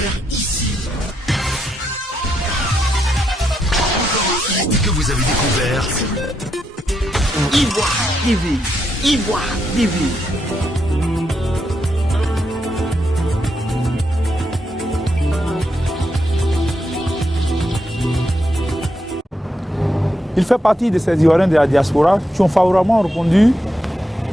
découvert ici. Et que vous avez découvert Ivoire TV. Ivoire TV. Il fait partie de ces Ivoiriens de la diaspora qui ont favorablement répondu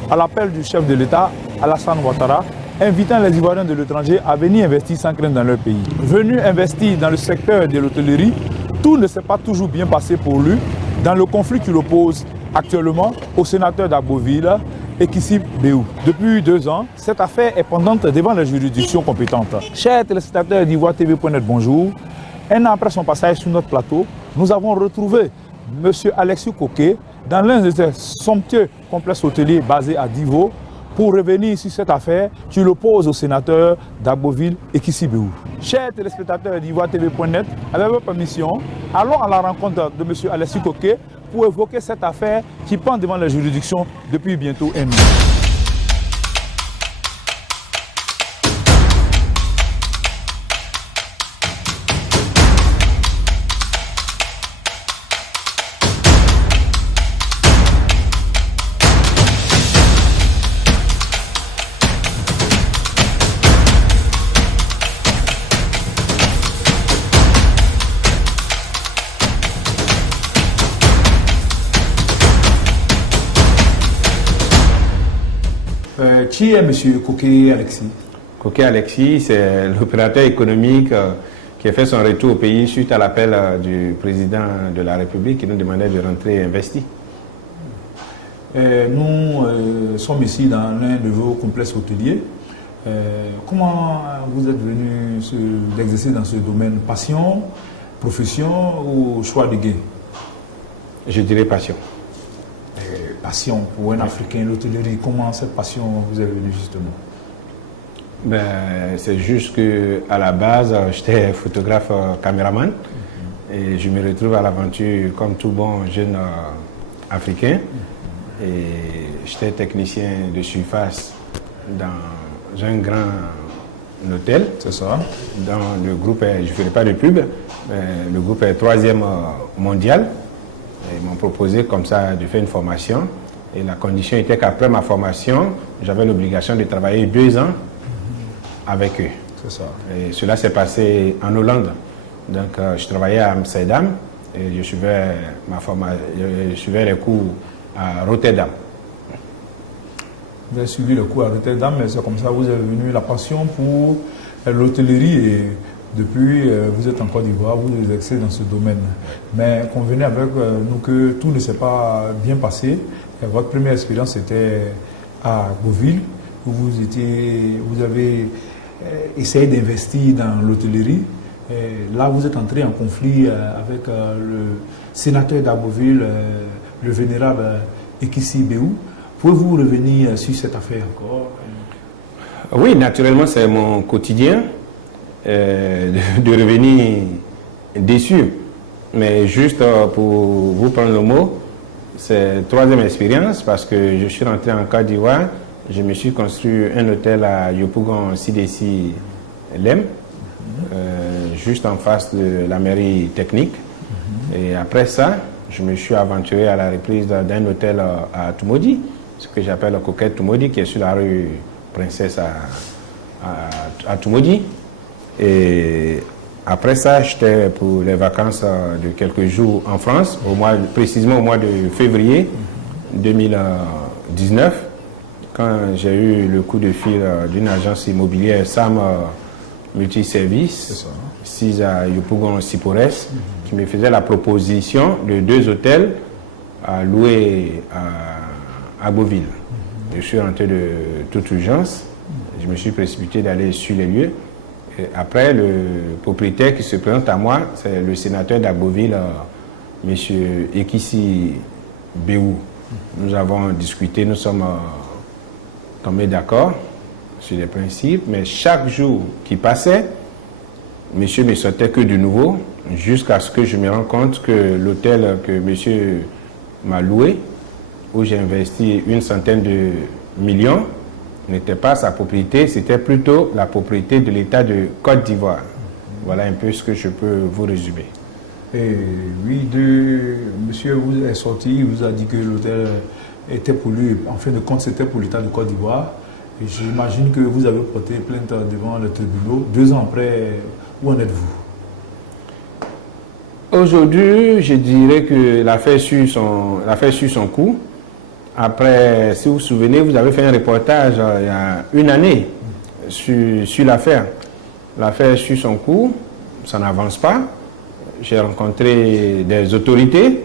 à l'appel du chef de l'État, Alassane Ouattara, invitant les Ivoiriens de l'étranger à venir investir sans crainte dans leur pays. Venu investir dans le secteur de l'hôtellerie, tout ne s'est pas toujours bien passé pour lui dans le conflit qui l'oppose actuellement au sénateur d'Agboville, Ekissi Béou. Depuis 2 ans, cette affaire est pendante devant les juridictions compétentes. Chers téléspectateurs d'Ivoire TV.net, bonjour. Un an après son passage sur notre plateau, nous avons retrouvé M. Alexis Coquet dans l'un de ces somptueux complexes hôteliers basés à Divo pour revenir sur cette affaire qui l'oppose au sénateur d'Agboville, Ekissi Béou. Chers téléspectateurs d'Ivoire TV.net, avec votre permission, allons à la rencontre de M. Alexis Coquet pour évoquer cette affaire qui pend devant les juridictions depuis bientôt 1 an. Qui est M. Coquet Alexis? Coquet Alexis, c'est l'opérateur économique qui a fait son retour au pays suite à l'appel du président de la République qui nous demandait de rentrer investir. Nous sommes ici dans l'un de vos complexes hôteliers. Comment vous êtes venu d'exercer dans ce domaine? Passion, profession ou choix de gain? Je dirais passion. Passion pour un Africain, l'hôtellerie, comment cette passion vous est venue justement? C'est juste qu'à la base, j'étais photographe caméraman et je me retrouve à l'aventure comme tout bon jeune Africain. Et j'étais technicien de surface dans un grand hôtel. C'est ça. Dans le groupe, je ne ferai pas de pub, mais le groupe est 3e mondial. Ils m'ont proposé comme ça de faire une formation. Et la condition était qu'après ma formation, j'avais l'obligation de travailler 2 ans avec eux. C'est ça. Et cela s'est passé en Hollande. Donc je travaillais à Amsterdam et je suivais les cours à Rotterdam. Vous avez suivi le cours à Rotterdam, mais c'est comme ça que vous avez venu la passion pour l'hôtellerie et depuis, vous êtes en Côte d'Ivoire, vous exercez dans ce domaine. Mais convenez avec nous que tout ne s'est pas bien passé. Votre première expérience était à Beauville, où vous avez essayé d'investir dans l'hôtellerie. Là, vous êtes entré en conflit avec le sénateur d'Agboville, le vénérable Ekissi Béou. Pouvez-vous revenir sur cette affaire encore? Oui, naturellement, c'est mon quotidien. De revenir déçu. Mais juste pour vous prendre le mot, c'est 3e expérience parce que je suis rentré en Côte d'Ivoire, je me suis construit un hôtel à Yopougon CDC Lem, juste en face de la mairie technique. Et après ça, je me suis aventuré à la reprise d'un hôtel à Toumoudi, ce que j'appelle le Coquet Toumoudi, qui est sur la rue Princesse à Toumoudi. Et après ça, j'étais pour les vacances de quelques jours en France, précisément au mois de février 2019, quand j'ai eu le coup de fil d'une agence immobilière, SAM Multiservice, 6 à Yopougon Sipores, qui me faisait la proposition de 2 hôtels à louer à Beauville. Je suis rentré de toute urgence, je me suis précipité d'aller sur les lieux. Et après, le propriétaire qui se présente à moi, c'est le sénateur d'Agboville, M. Ekissi Béou. Nous avons discuté, nous sommes tombés d'accord sur les principes, mais chaque jour qui passait, monsieur ne sortait que du nouveau, jusqu'à ce que je me rende compte que l'hôtel que monsieur m'a loué, où j'ai investi 100 de millions, n'était pas sa propriété, c'était plutôt la propriété de l'État de Côte d'Ivoire. Voilà un peu ce que je peux vous résumer. Et oui, monsieur vous est sorti, il vous a dit que l'hôtel était pour lui, en fin de compte, c'était pour l'État de Côte d'Ivoire. Et j'imagine que vous avez porté plainte devant le tribunal. 2 ans après, où en êtes-vous? Aujourd'hui, je dirais que l'affaire suit son cours. Après, si vous vous souvenez, vous avez fait un reportage il y a une année sur l'affaire. L'affaire suit son cours, ça n'avance pas. J'ai rencontré des autorités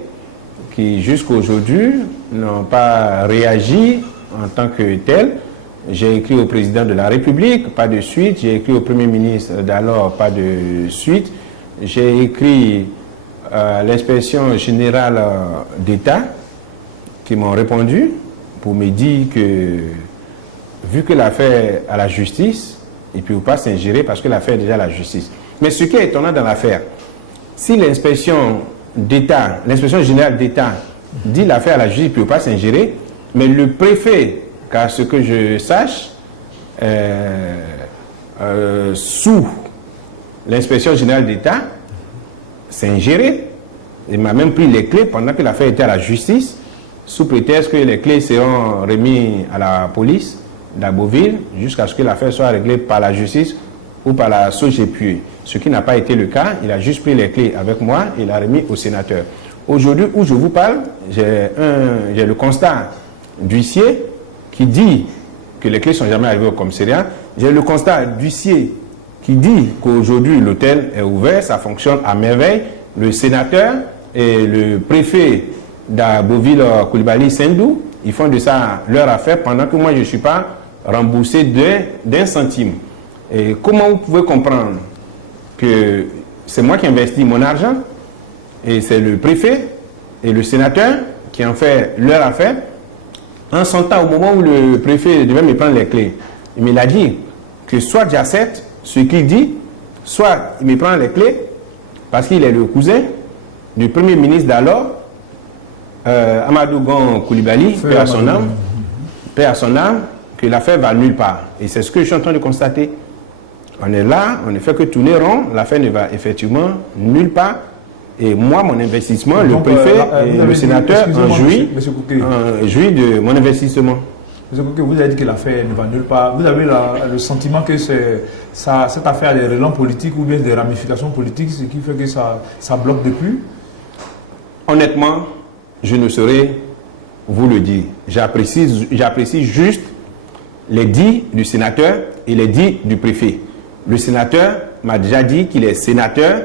qui, jusqu'à aujourd'hui, n'ont pas réagi en tant que telles. J'ai écrit au président de la République, pas de suite. J'ai écrit au Premier ministre d'alors, pas de suite. J'ai écrit à l'inspection générale d'État qui m'ont répondu pour me dire que, vu que l'affaire à la justice, ils ne peuvent pas s'ingérer parce que l'affaire est déjà à la justice. Mais ce qui est étonnant dans l'affaire, si l'inspection d'État, l'inspection générale d'État dit l'affaire à la justice, ils ne peuvent pas s'ingérer, mais le préfet, car ce que je sache, sous l'inspection générale d'État, s'est ingéré. Il m'a même pris les clés pendant que l'affaire était à la justice, sous prétexte que les clés seront remises à la police d'Aboville jusqu'à ce que l'affaire soit réglée par la justice ou par la SOGEPUE. Ce qui n'a pas été le cas, il a juste pris les clés avec moi et l'a remis au sénateur. Aujourd'hui, où je vous parle, j'ai le constat d'huissier qui dit que les clés ne sont jamais arrivées au commissariat. J'ai le constat d'huissier qui dit qu'aujourd'hui l'hôtel est ouvert, ça fonctionne à merveille. Le sénateur et le préfet d'Aboville Coulibaly Sendou, ils font de ça leur affaire pendant que moi je ne suis pas remboursé d'un centime. Et comment vous pouvez comprendre que c'est moi qui investis mon argent et c'est le préfet et le sénateur qui en fait leur affaire? En son temps, au moment où le préfet devait me prendre les clés, il me l'a dit que soit j'accepte ce qu'il dit, soit il me prend les clés parce qu'il est le cousin du premier ministre d'alors, Amadou Gon Coulibaly, paix à son âme, que l'affaire va nulle part. Et c'est ce que je suis en train de constater. On est là, on ne fait que tourner rond, l'affaire ne va effectivement nulle part. Et moi, mon investissement, donc, le préfet et le sénateur en jouit de mon investissement. Monsieur Kouké, vous avez dit que l'affaire ne va nulle part. Vous avez le sentiment que cette affaire a des relents politiques ou bien des ramifications politiques, ce qui fait que ça bloque depuis? Honnêtement, je ne saurais vous le dire. J'apprécie juste les dits du sénateur et les dits du préfet. Le sénateur m'a déjà dit qu'il est sénateur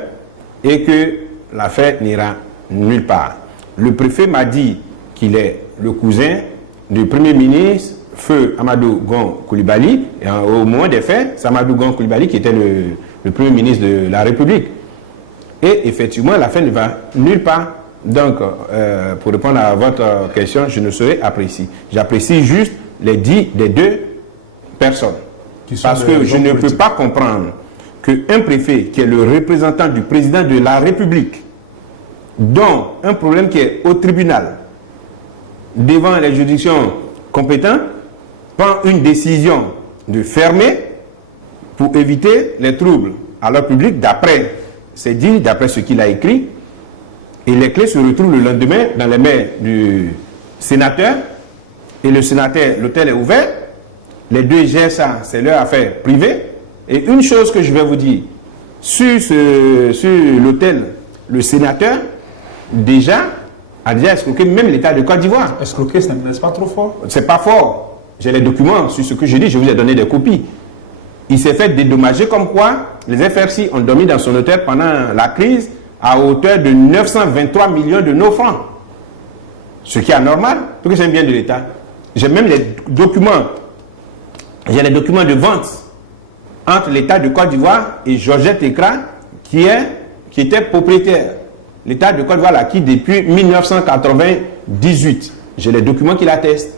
et que l'affaire n'ira nulle part. Le préfet m'a dit qu'il est le cousin du premier ministre, feu Amadou Gon Coulibaly. Et au moment des faits, c'est Amadou Gon Coulibaly qui était le premier ministre de la République. Et effectivement, l'affaire ne va nulle part. Donc, pour répondre à votre question, je ne saurais apprécier. J'apprécie juste les dits des deux personnes. Parce que je ne peux pas comprendre qu'un préfet qui est le représentant du président de la République, dont un problème qui est au tribunal, devant les juridictions compétentes, prend une décision de fermer pour éviter les troubles à leur public, d'après ses dits, d'après ce qu'il a écrit. Et les clés se retrouvent le lendemain dans les mains du sénateur. Et le sénateur, l'hôtel est ouvert. Les deux gèrent ça, c'est leur affaire privée. Et une chose que je vais vous dire, sur l'hôtel, le sénateur, a déjà escroqué même l'État de Côte d'Ivoire. Escroquer, ce n'est pas trop fort? C'est pas fort. J'ai les documents sur ce que je dis, je vous ai donné des copies. Il s'est fait dédommager comme quoi les FRC ont dormi dans son hôtel pendant la crise à hauteur de 923 millions de nos francs. Ce qui est anormal, parce que c'est un bien de l'État. J'ai même les documents. J'ai les documents de vente entre l'État de Côte d'Ivoire et Georgette Ekra, qui était propriétaire. L'État de Côte d'Ivoire l'a acquis depuis 1998. J'ai les documents qui l'attestent.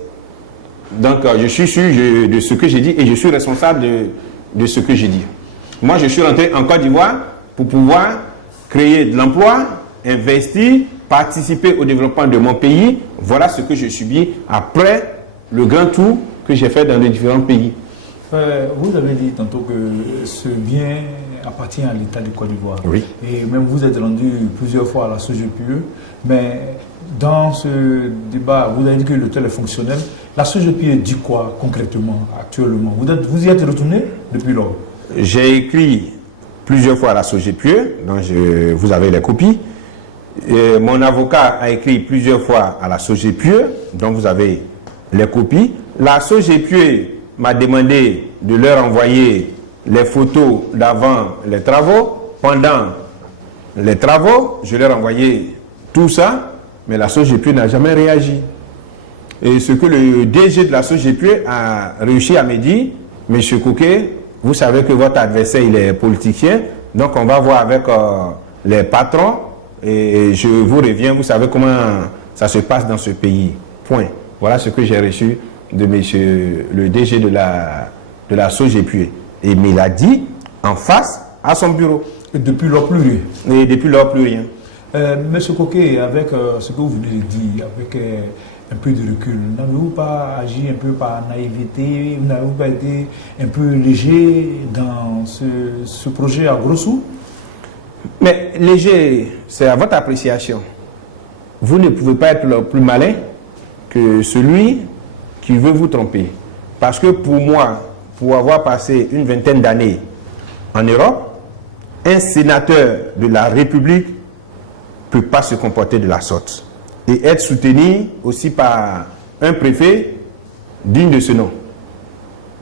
Donc, je suis sûr de ce que j'ai dit et je suis responsable de ce que j'ai dit. Moi, je suis rentré en Côte d'Ivoire pour pouvoir créer de l'emploi, investir, participer au développement de mon pays. Voilà ce que je subis après le grand tour que j'ai fait dans les différents pays. Vous avez dit tantôt que ce bien appartient à l'État du Côte d'Ivoire. Oui. Et même vous êtes rendu plusieurs fois à la SOGEPIE, mais dans ce débat, vous avez dit que l'hôtel est fonctionnel. La SOGEPIE dit quoi concrètement, actuellement? Vous y êtes retourné depuis lors? J'ai écrit plusieurs fois à la SOGEPIE, donc vous avez les copies. Et mon avocat a écrit plusieurs fois à la SOGEPIE, dont vous avez les copies. La SOGEPIE m'a demandé de leur envoyer les photos d'avant les travaux. Pendant les travaux, je leur ai envoyé tout ça, mais la SOGEPIE n'a jamais réagi. Et ce que le DG de la SOGEPIE a réussi à me dire, M. Coquet, vous savez que votre adversaire, il est politicien, donc on va voir avec les patrons, et je vous reviens, vous savez comment ça se passe dans ce pays. Point. Voilà ce que j'ai reçu de monsieur le DG de la SOGEPIE. Et il l'a dit en face à son bureau. Et depuis lors, plus rien. Et depuis lors, plus rien. Monsieur Coquet, avec ce que vous venez de dire, avec un peu de recul, n'avez-vous pas agi un peu par naïveté? N'avez-vous pas été un peu léger dans ce projet à gros sous? Mais léger, c'est à votre appréciation. Vous ne pouvez pas être le plus malin que celui qui veut vous tromper. Parce que pour moi, pour avoir passé une vingtaine d'années en Europe, un sénateur de la République ne peut pas se comporter de la sorte. Et être soutenu aussi par un préfet digne de ce nom.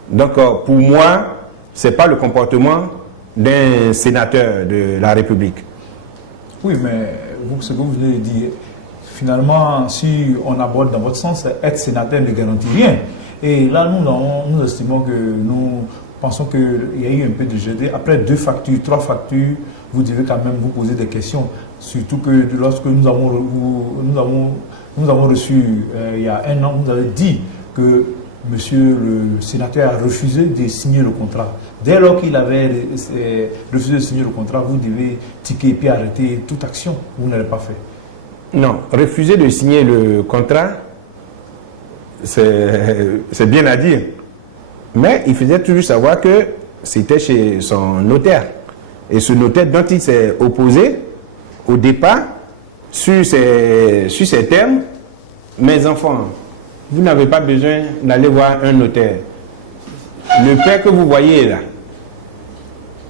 Donc pour moi, ce n'est pas le comportement d'un sénateur de la République. Oui, mais ce que vous venez de dire, finalement, si on aborde dans votre sens, être sénateur ne garantit rien. Et là, nous estimons que nous pensons qu'il y a eu un peu de GD. Après 2 factures, 3 factures, vous devez quand même vous poser des questions. Surtout que lorsque nous avons reçu, il y a 1 an, vous avez dit que monsieur le sénateur a refusé de signer le contrat. Dès lors qu'il avait refusé de signer le contrat, vous devez tiquer et puis arrêter toute action. Vous n'avez pas fait. Non, refuser de signer le contrat, c'est bien à dire. Mais il faisait toujours savoir que c'était chez son notaire. Et ce notaire dont il s'est opposé au départ, sur ces termes, mes enfants, vous n'avez pas besoin d'aller voir un notaire. Le père que vous voyez là,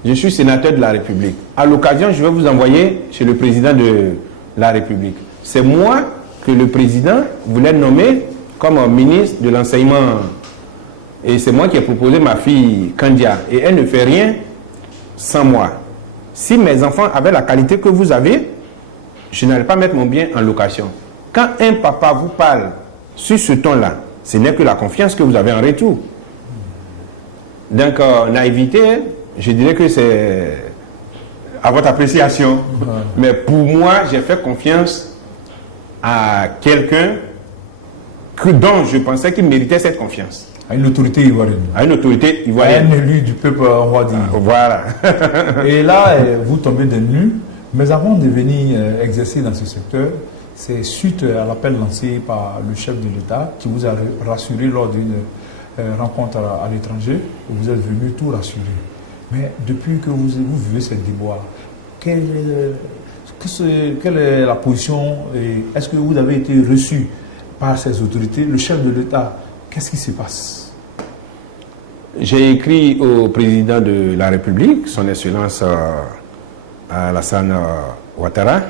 je suis sénateur de la République. À l'occasion, je vais vous envoyer chez le président de la République. C'est moi que le président voulait nommer comme ministre de l'enseignement. Et c'est moi qui ai proposé ma fille Kandia. Et elle ne fait rien sans moi. Si mes enfants avaient la qualité que vous avez, je n'allais pas mettre mon bien en location. Quand un papa vous parle sur ce ton-là, ce n'est que la confiance que vous avez en retour. Donc, naïveté, je dirais que c'est à votre appréciation. Mais pour moi, j'ai fait confiance à quelqu'un dont je pensais qu'il méritait cette confiance. À une autorité ivoirienne. À une autorité ivoirienne. Un élu du peuple, on va dire. Voilà. Et là, vous tombez des nues. Mais avant de venir exercer dans ce secteur, c'est suite à l'appel lancé par le chef de l'État qui vous a rassuré lors d'une rencontre à l'étranger. Vous êtes venu tout rassurer. Mais depuis que vous vivez cette déboire, quelle est la position? Est-ce que vous avez été reçu par ces autorités? Le chef de l'État, qu'est-ce qui se passe? J'ai écrit au président de la République, son Excellence Alassane Ouattara.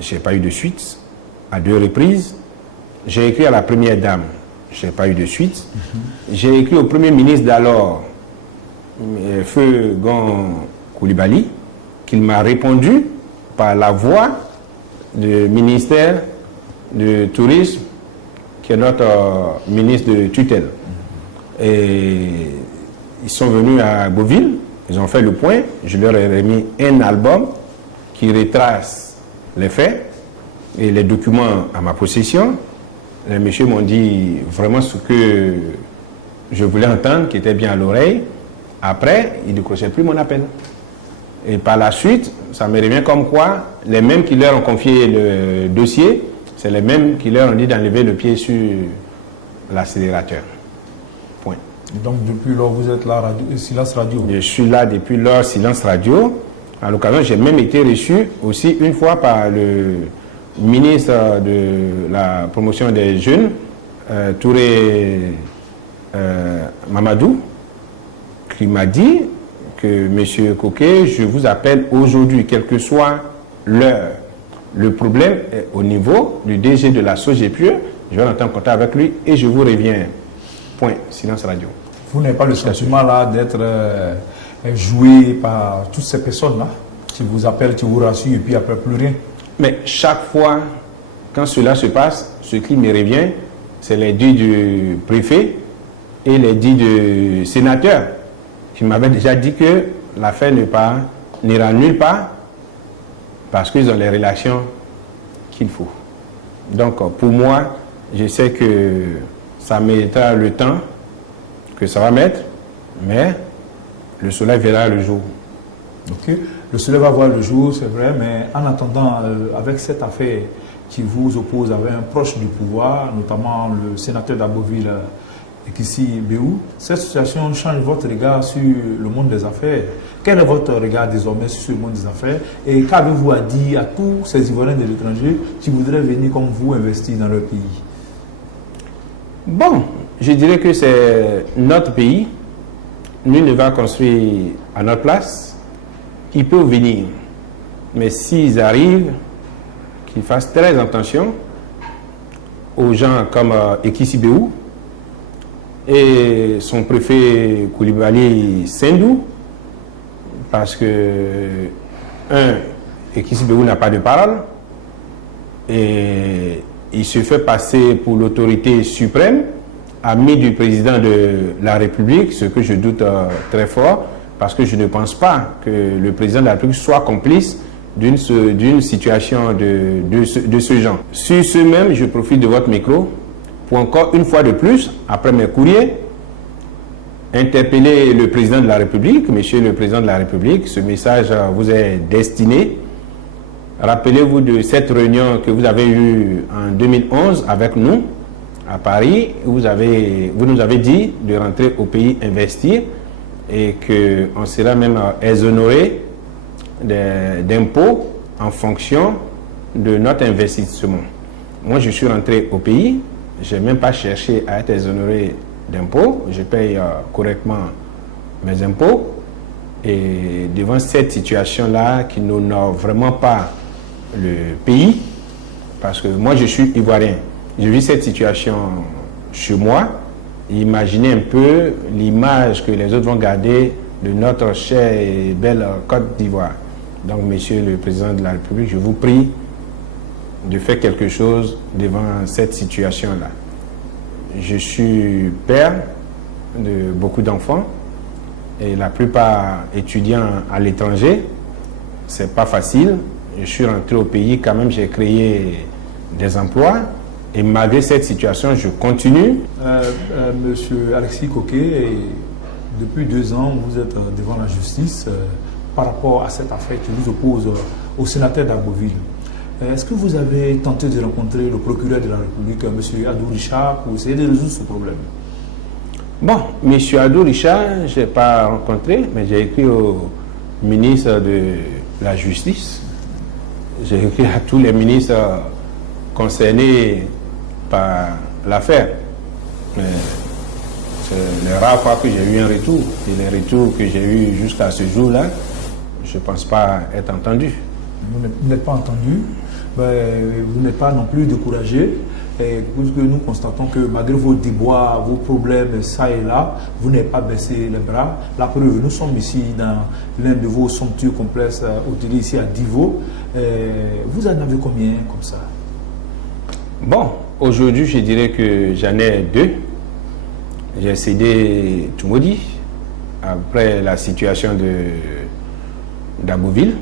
Je n'ai pas eu de suite à 2 reprises. J'ai écrit à la première dame. Je n'ai pas eu de suite. J'ai écrit au premier ministre d'alors, Feu Gon Koulibaly, qu'il m'a répondu par la voix du ministère du Tourisme, qui est notre ministre de tutelle. Et ils sont venus à Beauville, ils ont fait le point, je leur ai remis un album qui retrace les faits et les documents à ma possession. Les messieurs m'ont dit vraiment ce que je voulais entendre, qui était bien à l'oreille. Après, ils ne décrochaient plus mon appel. Et par la suite, ça me revient comme quoi, les mêmes qui leur ont confié le dossier, c'est les mêmes qui leur ont dit d'enlever le pied sur l'accélérateur. Point. Donc depuis lors, vous êtes là, Silence Radio. Je suis là depuis lors, Silence Radio. À l'occasion, j'ai même été reçu aussi une fois par le ministre de la promotion des jeunes, Touré Mamadou, qui m'a dit que Monsieur Coquet, je vous appelle aujourd'hui, quelle que soit l'heure. Le problème est au niveau du DG de la SOGEPIE. Je vais entrer en contact avec lui et je vous reviens. Point. Silence Radio. Vous n'avez pas le sentiment là d'être joué par toutes ces personnes-là qui vous appellent, qui vous rassurent et puis après plus rien? Mais chaque fois, quand cela se passe, ce qui me revient, c'est les dits du préfet et les dits du sénateur qui m'avaient déjà dit que l'affaire n'ira nulle part parce qu'ils ont les relations qu'il faut. Donc pour moi, je sais que ça mettra le temps que ça va mettre, mais le soleil verra le jour. Ok, le soleil va voir le jour, c'est vrai, mais en attendant, avec cette affaire qui vous oppose avec un proche du pouvoir, notamment le sénateur d'Aboville, Ekissi Béou, cette situation change votre regard sur le monde des affaires. Quel est votre regard désormais sur le monde des affaires et qu'avez-vous à dire à tous ces Ivoiriens de l'étranger qui voudraient venir comme vous investir dans leur pays? Bon, je dirais que c'est notre pays. Nul ne va construire à notre place. Ils peuvent venir. Mais s'ils arrivent, qu'ils fassent très attention aux gens comme Ekissi Béou et son préfet Koulibaly Sendou, parce que, Ekissi Béou n'a pas de parole et il se fait passer pour l'autorité suprême, ami du président de la République, ce que je doute très fort, parce que je ne pense pas que le président de la République soit complice d'une situation de ce genre. Sur ce même, je profite de votre micro pour encore une fois de plus, après mes courriers, interpeller le président de la République. Monsieur le président de la République, ce message vous est destiné. Rappelez-vous de cette réunion que vous avez eue en 2011 avec nous à Paris. Vous nous avez dit de rentrer au pays investir et qu'on sera même exonéré d'impôts en fonction de notre investissement. Moi, je suis rentré au pays, je n'ai même pas cherché à être exonéré d'impôts, je paye correctement mes impôts. Et devant cette situation-là qui n'honore vraiment pas le pays, parce que moi, je suis ivoirien, je vis cette situation chez moi. Imaginez un peu l'image que les autres vont garder de notre chère et belle Côte d'Ivoire. Donc, Monsieur le Président de la République, je vous prie de faire quelque chose devant cette situation-là. Je suis père de beaucoup d'enfants et la plupart étudiants à l'étranger. C'est pas facile. Je suis rentré au pays, quand même, j'ai créé des emplois. Et malgré cette situation, je continue. Monsieur Alexis Coquet, depuis 2 ans, vous êtes devant la justice par rapport à cette affaire qui vous oppose au sénateur d'Aboville. Est-ce que vous avez tenté de rencontrer le procureur de la République, M. Adou Richard, pour essayer de résoudre ce problème? Bon, M. Adou Richard, je n'ai pas rencontré, mais j'ai écrit au ministre de la Justice. J'ai écrit à tous les ministres concernés par l'affaire. C'est la rare fois que j'ai eu un retour. Et les retours que j'ai eus jusqu'à ce jour-là, je ne pense pas être entendu. Vous n'êtes pas entendu, vous n'êtes pas non plus découragé, puisque nous constatons que malgré vos déboires, vos problèmes, ça et là, vous n'avez pas baissé les bras. La preuve, nous sommes ici dans l'un de vos somptueux complexes hôteliers ici à Divo. Vous en avez combien comme ça? Bon, aujourd'hui, je dirais que j'en ai 2. J'ai cédé Toumoudi après la situation d'Aboville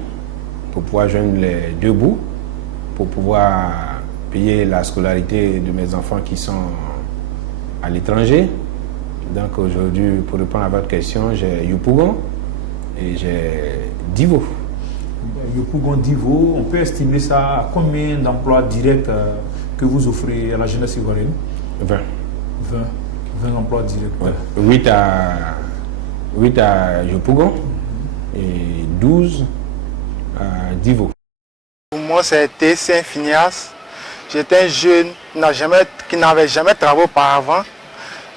pour pouvoir joindre les 2 bouts, pour pouvoir payer la scolarité de mes enfants qui sont à l'étranger. Donc aujourd'hui, pour répondre à votre question, j'ai Yopougon et j'ai Divo. Yopougon, Divo, on peut estimer ça à combien d'emplois directs que vous offrez à la jeunesse ivoirienne? 20. 20. 20 emplois directs. Ouais. 8 à Yopougon et 12 à Divo. Pour moi, c'était Saint-Finias. J'étais un jeune qui n'avait jamais travaillé auparavant.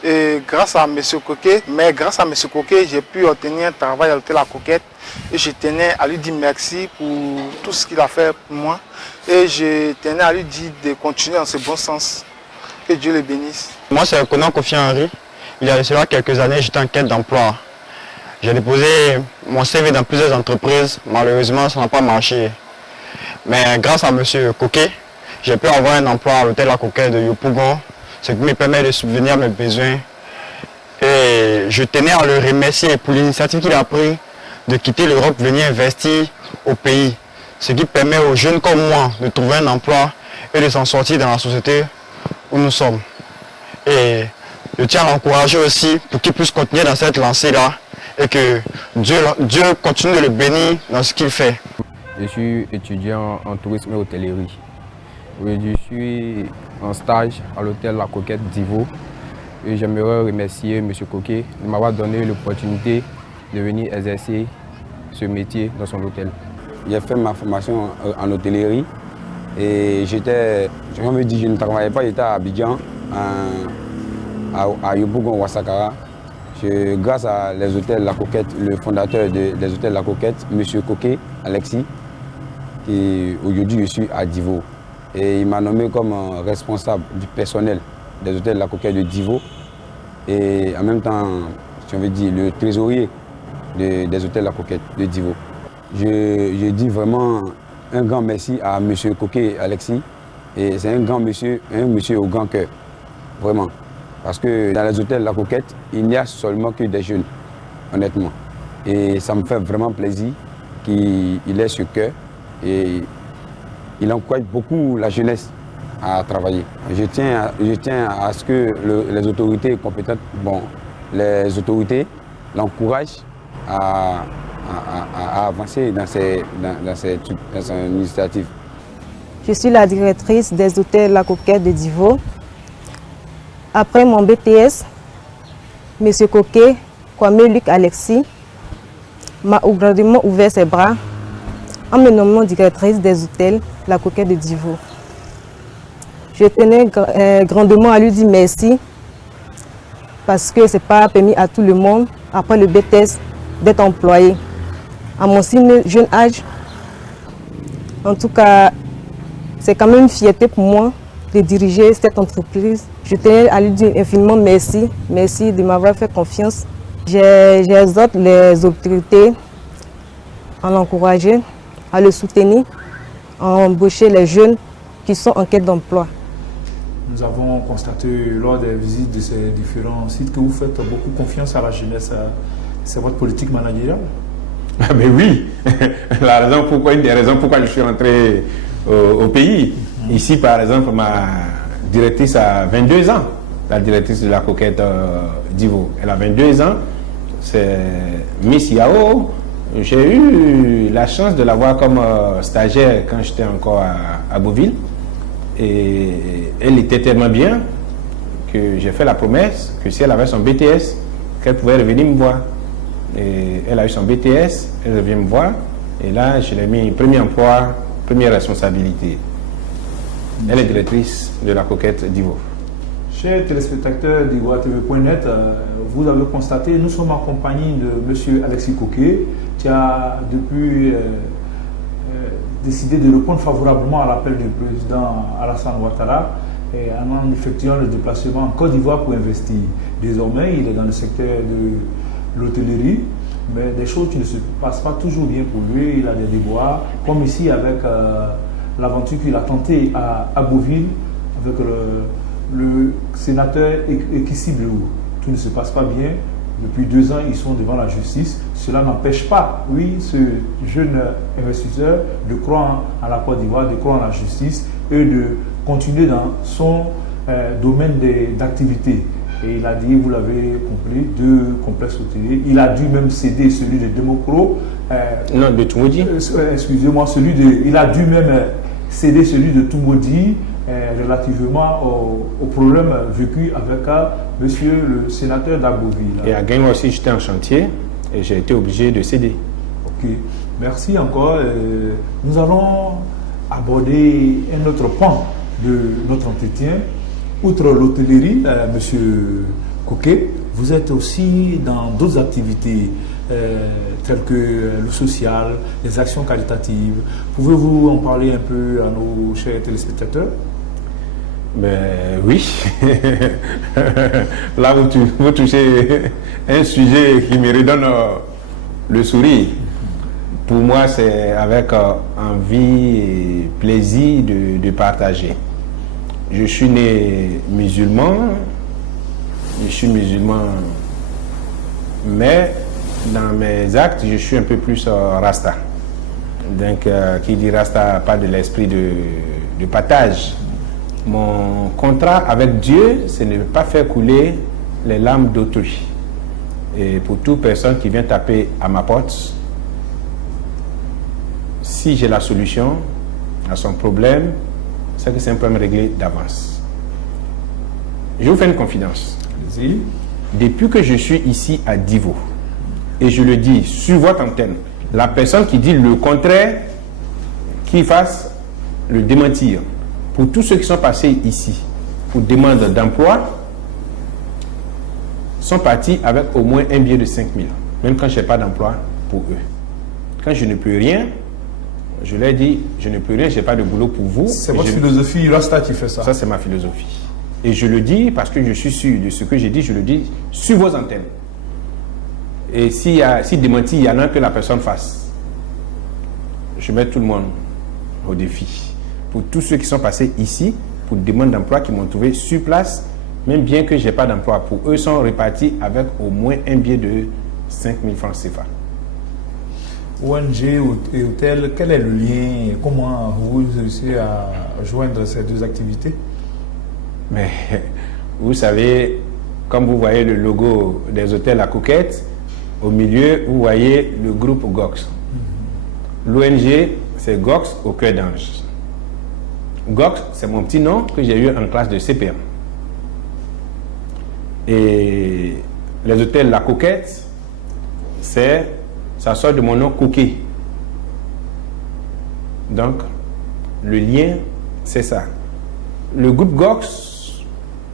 Et grâce à M. Coquet, j'ai pu obtenir un travail à l'hôtel La Coquette. Et je tenais à lui dire merci pour tout ce qu'il a fait pour moi. Et je tenais à lui dire de continuer dans ce bon sens. Que Dieu le bénisse. Moi, c'est Conan Kofi Henry. Il y a cela quelques années, j'étais en quête d'emploi. J'ai déposé mon CV dans plusieurs entreprises. Malheureusement, ça n'a pas marché. Mais grâce à M. Coquet, j'ai pu avoir un emploi à l'hôtel La Coquette de Yopougon, ce qui me permet de subvenir à mes besoins. Et je tenais à le remercier pour l'initiative qu'il a prise de quitter l'Europe, venir investir au pays. Ce qui permet aux jeunes comme moi de trouver un emploi et de s'en sortir dans la société où nous sommes. Et je tiens à l'encourager aussi pour qu'il puisse continuer dans cette lancée-là et que Dieu continue de le bénir dans ce qu'il fait. Je suis étudiant en tourisme et hôtellerie. Je suis en stage à l'hôtel La Coquette d'Ivo et j'aimerais remercier M. Coquet de m'avoir donné l'opportunité de venir exercer ce métier dans son hôtel. J'ai fait ma formation en hôtellerie et je ne travaillais pas, j'étais à Abidjan, à Yopougon, Ouassakara. Grâce à les hôtels La Coquette, le fondateur des hôtels La Coquette, M. Coquet, Alexis, et aujourd'hui je suis à Divo. Et il m'a nommé comme responsable du personnel des hôtels La Coquette de Divo et en même temps, si on veut dire, le trésorier des hôtels La Coquette de Divo. Je dis vraiment un grand merci à M. Coquet, Alexis, et c'est un monsieur au grand cœur, vraiment. Parce que dans les hôtels La Coquette, il n'y a seulement que des jeunes, honnêtement. Et ça me fait vraiment plaisir qu'il ait ce cœur et il encourage beaucoup la jeunesse à travailler. Je tiens à ce que les autorités compétentes, les autorités l'encouragent à avancer dans son initiative. Je suis la directrice des hôtels La Coquette de Divo. Après mon BTS, M. Coquet, Kwame Luc Alexis, m'a grandement ouvert ses bras en me nommant directrice des hôtels La Coquette de Divo. Je tenais grandement à lui dire merci parce que ce n'est pas permis à tout le monde, après le BTS, d'être employé. À mon si jeune âge, en tout cas, c'est quand même une fierté pour moi de diriger cette entreprise. Je tenais à lui dire infiniment merci. Merci de m'avoir fait confiance. J'exhorte les autorités à l'encourager, à le soutenir, à embaucher les jeunes qui sont en quête d'emploi. Nous avons constaté lors des visites de ces différents sites que vous faites beaucoup confiance à la jeunesse. C'est votre politique managériale? Ah mais oui, une des raisons pourquoi je suis rentré au pays. Ici, par exemple, ma directrice a 22 ans, la directrice de La Coquette d'Ivo. Elle a 22 ans, c'est Miss Yao. J'ai eu la chance de la voir comme stagiaire quand j'étais encore à Beauville. Et elle était tellement bien que j'ai fait la promesse que si elle avait son BTS, qu'elle pouvait revenir me voir. Et elle a eu son BTS, elle revient me voir. Et là, je l'ai mis premier emploi, première responsabilité. Elle est directrice de La Coquette d'Ivo. Chers téléspectateurs d'IvoireTV.net, vous avez constaté, nous sommes en compagnie de M. Alexis Coquet, qui a depuis décidé de répondre favorablement à l'appel du président Alassane Ouattara et en effectuant le déplacement en Côte d'Ivoire pour investir. Désormais, il est dans le secteur de l'hôtellerie, mais des choses qui ne se passent pas toujours bien pour lui. Il a des déboires, comme ici avec l'aventure qu'il a tentée à Beauville avec le sénateur Ekissi Blou. Tout ne se passe pas bien. Depuis 2 ans, ils sont devant la justice. Cela n'empêche pas, oui, ce jeune investisseur de croire en la Côte d'Ivoire, de croire en la justice et de continuer dans son domaine d'activité. Et il a dit, vous l'avez compris, 2 complexes hôteliers. Il a dû même céder celui de Democro. Non, de Toumoudi. Excusez-moi, il a dû même CD, celui de Toumbodi, relativement au problème vécu avec monsieur le sénateur d'Agboville. Et à Guingamp aussi, j'étais en chantier et j'ai été obligé de céder. Ok, merci encore. Nous allons aborder un autre point de notre entretien. Outre l'hôtellerie, monsieur Koké, vous êtes aussi dans d'autres activités telles que le social, les actions caritatives. Pouvez-vous en parler un peu à nos chers téléspectateurs? Ben oui. Là, vous touchez un sujet qui me redonne le sourire. Pour moi, c'est avec envie et plaisir de partager. Je suis né musulman, mais dans mes actes, je suis un peu plus rasta. Donc, qui dit rasta, pas de l'esprit de partage. Mon contrat avec Dieu, c'est ne pas faire couler les larmes d'autrui. Et pour toute personne qui vient taper à ma porte, si j'ai la solution à son problème, c'est que c'est un problème réglé d'avance. Je vous fais une confidence. Allez-y. Depuis que je suis ici à Divo, et je le dis sur votre antenne, la personne qui dit le contraire, qu'il fasse le démentir. Pour tous ceux qui sont passés ici pour demande d'emploi, sont partis avec au moins un billet de 5 000, même quand je n'ai pas d'emploi pour eux. Quand je ne peux rien, je leur dis, je ne peux rien, je n'ai pas de boulot pour vous. C'est votre philosophie Rasta qui fait ça. Ça, c'est ma philosophie. Et je le dis parce que je suis sûr de ce que j'ai dit, je le dis sur vos antennes. Et si démenti, il y en a que la personne fasse. Je mets tout le monde au défi. Pour tous ceux qui sont passés ici, pour demande d'emploi, qui m'ont trouvé sur place, même bien que je n'ai pas d'emploi, pour eux, sont repartis avec au moins un billet de 5 000 francs CFA. ONG et hôtel, quel est le lien? Comment vous réussissez à joindre ces deux activités? Mais vous savez, comme vous voyez le logo des hôtels à Coquette, au milieu, vous voyez le groupe GOX. L'ONG, c'est GOX au cœur d'ange. GOX, c'est mon petit nom que j'ai eu en classe de CPM. Et les hôtels La Coquette, ça sort de mon nom Coquet. Donc, le lien, c'est ça. Le groupe GOX,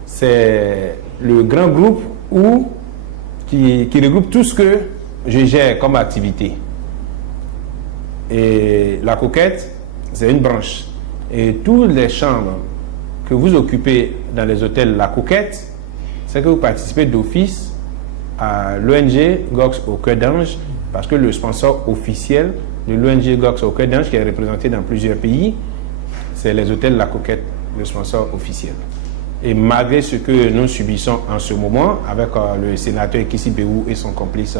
c'est le grand groupe qui regroupe tout ce que je gère comme activité. Et La Coquette, c'est une branche. Et toutes les chambres que vous occupez dans les hôtels La Coquette, c'est que vous participez d'office à l'ONG GOX au cœur d'ange, parce que le sponsor officiel de l'ONG GOX au cœur d'ange, qui est représenté dans plusieurs pays, c'est les hôtels La Coquette, le sponsor officiel. Et malgré ce que nous subissons en ce moment, avec le sénateur Kissi Béou et son complice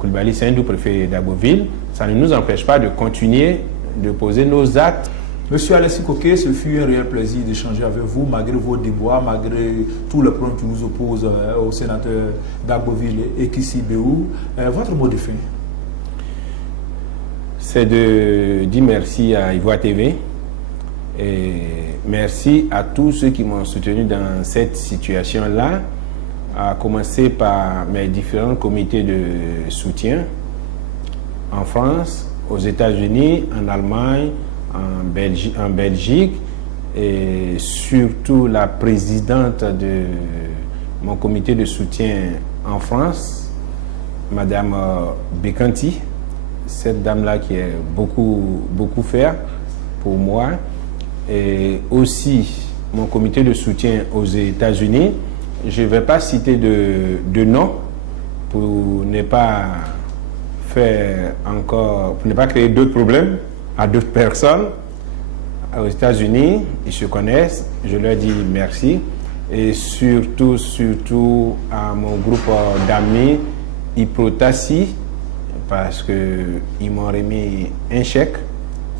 Koulibaly Sendou, préfet d'Agboville, ça ne nous empêche pas de continuer de poser nos actes. Monsieur Alexis Koké, ce fut un réel plaisir d'échanger avec vous, malgré vos déboires, malgré tous les problèmes qui nous opposent au sénateur d'Agboville et Kissi Béou. Votre mot de fin? C'est de dire merci à Ivoire TV et merci à tous ceux qui m'ont soutenu dans cette situation-là, à commencer par mes différents comités de soutien en France, aux États-Unis, en Allemagne, en Belgique, et surtout la présidente de mon comité de soutien en France, Madame Bekanti, cette dame-là qui est beaucoup fait pour moi, et aussi mon comité de soutien aux États-Unis. Je ne vais pas citer de nom pour ne pas faire encore, pour ne pas créer d'autres problèmes à d'autres personnes. Aux États-Unis, ils se connaissent, je leur dis merci. Et surtout à mon groupe d'amis, Iprotassi, parce qu'ils m'ont remis un chèque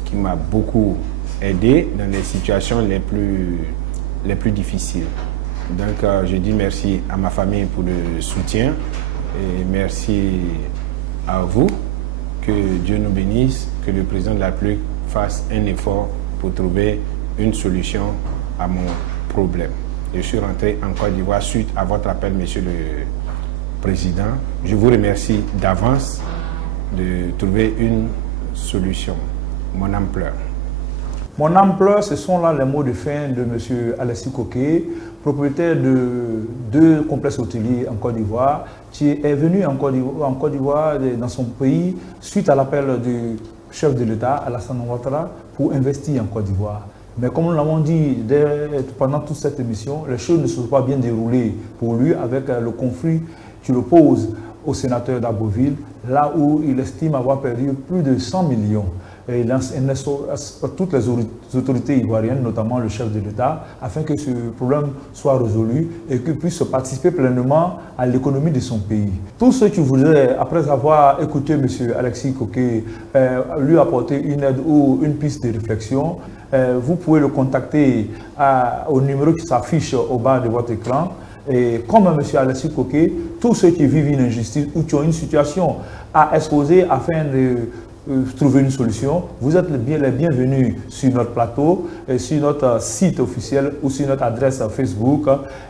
qui m'a beaucoup aidé dans les situations les plus difficiles. Donc, je dis merci à ma famille pour le soutien et merci à vous. Que Dieu nous bénisse, que le président de la République fasse un effort pour trouver une solution à mon problème. Je suis rentré en Côte d'Ivoire suite à votre appel, Monsieur le Président. Je vous remercie d'avance de trouver une solution. Mon âme pleure. Mon âme pleure, ce sont là les mots de fin de M. Alexis Koké, propriétaire de 2 complexes hôteliers en Côte d'Ivoire, qui est venu en Côte d'Ivoire, dans son pays, suite à l'appel du chef de l'État, Alassane Ouattara, pour investir en Côte d'Ivoire. Mais comme nous l'avons dit pendant toute cette émission, les choses ne se sont pas bien déroulées pour lui avec le conflit qui le pose au sénateur d'Abbeville, là où il estime avoir perdu plus de 100 millions. Et il instruit toutes les autorités ivoiriennes, notamment le chef de l'État, afin que ce problème soit résolu et qu'il puisse participer pleinement à l'économie de son pays. Tous ceux qui voudraient, après avoir écouté M. Alexis Koké, lui apporter une aide ou une piste de réflexion, vous pouvez le contacter au numéro qui s'affiche au bas de votre écran. Et comme M. Alexis Koké, tous ceux qui vivent une injustice ou qui ont une situation à exposer afin de trouver une solution, vous êtes les bienvenus sur notre plateau, sur notre site officiel ou sur notre adresse Facebook.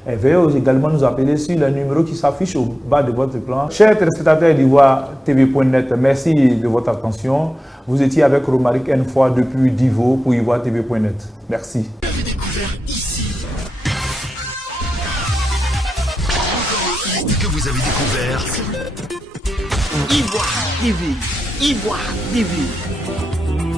Et veuillez également nous appeler sur le numéro qui s'affiche au bas de votre écran. Chers téléspectateurs d'Ivoire TV.net, merci de votre attention. Vous étiez avec Romaric N fois depuis Divo pour Ivoire TV.net. Merci. Vous avez découvert ici. Que vous avez découvert Ivoire TV. Ivoire TV.